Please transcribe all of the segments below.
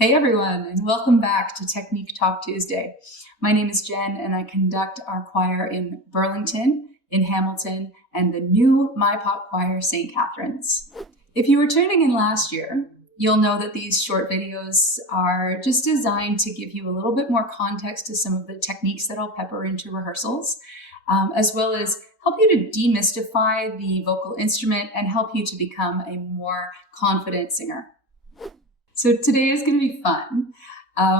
Hey everyone, and welcome back to Technique Talk Tuesday. My name is Jen, and I conduct our choir in Burlington, in Hamilton, and the new My Pop Choir, St. Catharines. If you were tuning in last year, you'll know that these short videos are just designed to give you a little bit more context to some of the techniques that I'll pepper into rehearsals, as well as help you to demystify the vocal instrument and help you to become a more confident singer. So today is going to be fun.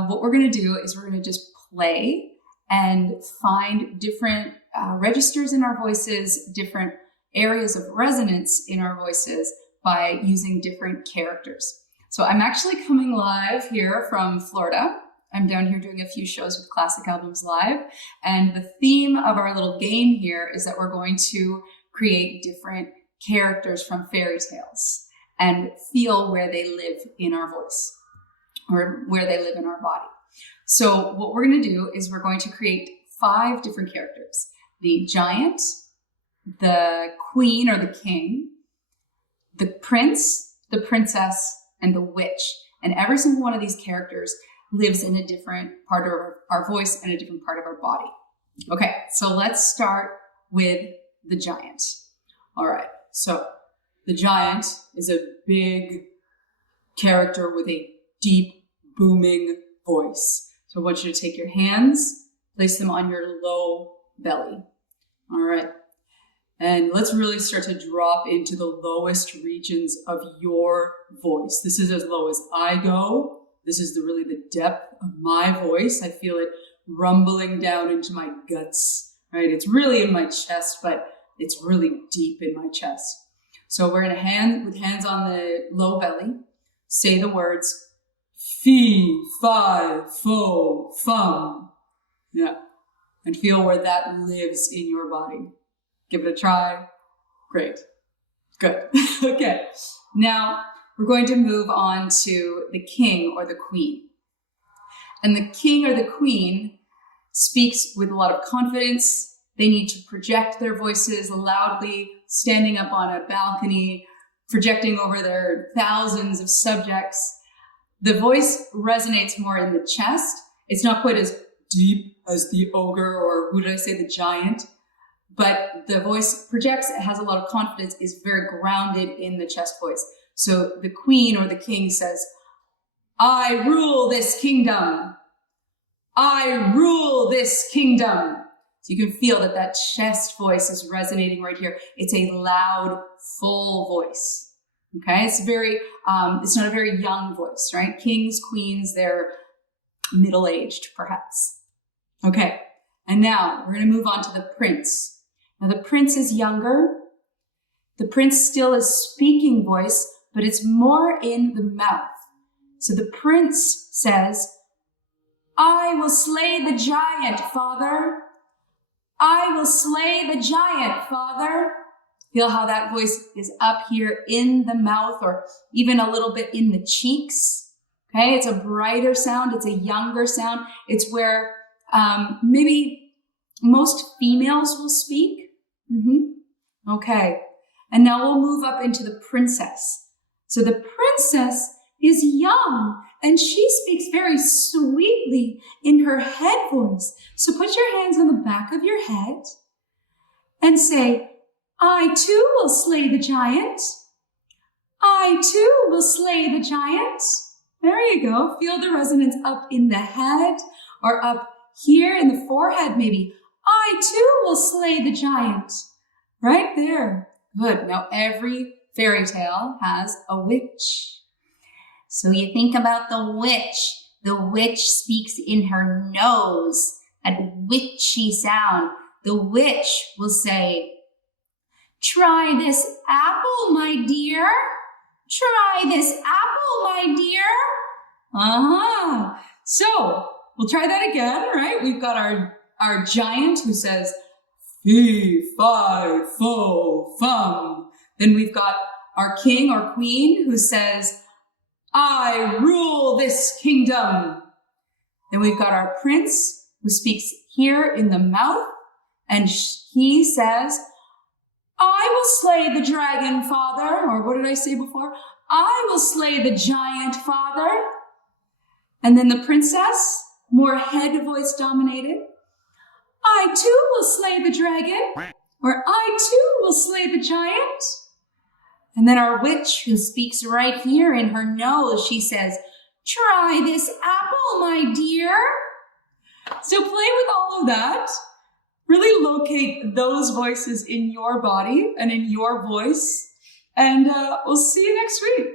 What we're going to do is we're going to just play and find different registers in our voices, different areas of resonance in our voices by using different characters. So I'm actually coming live here from Florida. I'm down here doing a few shows with Classic Albums Live. And the theme of our little game here is that we're going to create different characters from fairy tales and feel where they live in our voice or where they live in our body. So what we're going to do is we're going to create 5 different characters: the giant, the queen or the king, the prince, the princess, and the witch. And every single one of these characters lives in a different part of our voice and a different part of our body. Okay, so let's start with the giant. All right, so the giant is a big character with a deep, booming voice. So I want you to take your hands, place them on your low belly. All right. And let's really start to drop into the lowest regions of your voice. This is as low as I go. This is really the depth of my voice. I feel it rumbling down into my guts, right? It's really in my chest, but it's really deep in my chest. So we're going to, with hands on the low belly, say the words fee, fi, fo, fum. Yeah. And feel where that lives in your body. Give it a try. Great. Good. Okay. Now we're going to move on to the king or the queen. And the king or the queen speaks with a lot of confidence. They need to project their voices loudly, standing up on a balcony, projecting over their thousands of subjects. The voice resonates more in the chest. It's not quite as deep as the ogre, or who did I say, the giant, but the voice projects, it has a lot of confidence, is very grounded in the chest voice. So the queen or the king says, I rule this kingdom. I rule this kingdom. So you can feel that that chest voice is resonating right here. It's a loud, full voice. Okay, it's not a very young voice, right? Kings, queens, they're middle-aged, perhaps. Okay, and now we're going to move on to the prince. Now the prince is younger. The prince still is speaking voice, but it's more in the mouth. So the prince says, I will slay the giant, father. I will slay the giant, father. Feel how that voice is up here in the mouth or even a little bit in the cheeks. Okay, it's a brighter sound. It's a younger sound. It's where maybe most females will speak. Okay, and now we'll move up into the princess. So the princess is young and she speaks very sweetly in her head voice. So put your hands on the back of your head and say, I too will slay the giant. I too will slay the giant. There you go. Feel the resonance up in the head or up here in the forehead maybe. I too will slay the giant. Right there. Good. Now every fairy tale has a witch. So you think about the witch. The witch speaks in her nose, that witchy sound. The witch will say, try this apple, my dear. Try this apple, my dear. So we'll try that again, right? We've got our giant who says, fee, fi, fo, fum. Then we've got our king or queen who says, I rule this kingdom. Then we've got our prince who speaks here in the mouth, and he says, I will slay the dragon, father. Or what did I say before? I will slay the giant, father. And then the princess, more head voice dominated. I too will slay the dragon. Or I too will slay the giant. And then our witch, who speaks right here in her nose, she says, try this apple, my dear. So play with all of that. Really locate those voices in your body and in your voice. And we'll see you next week.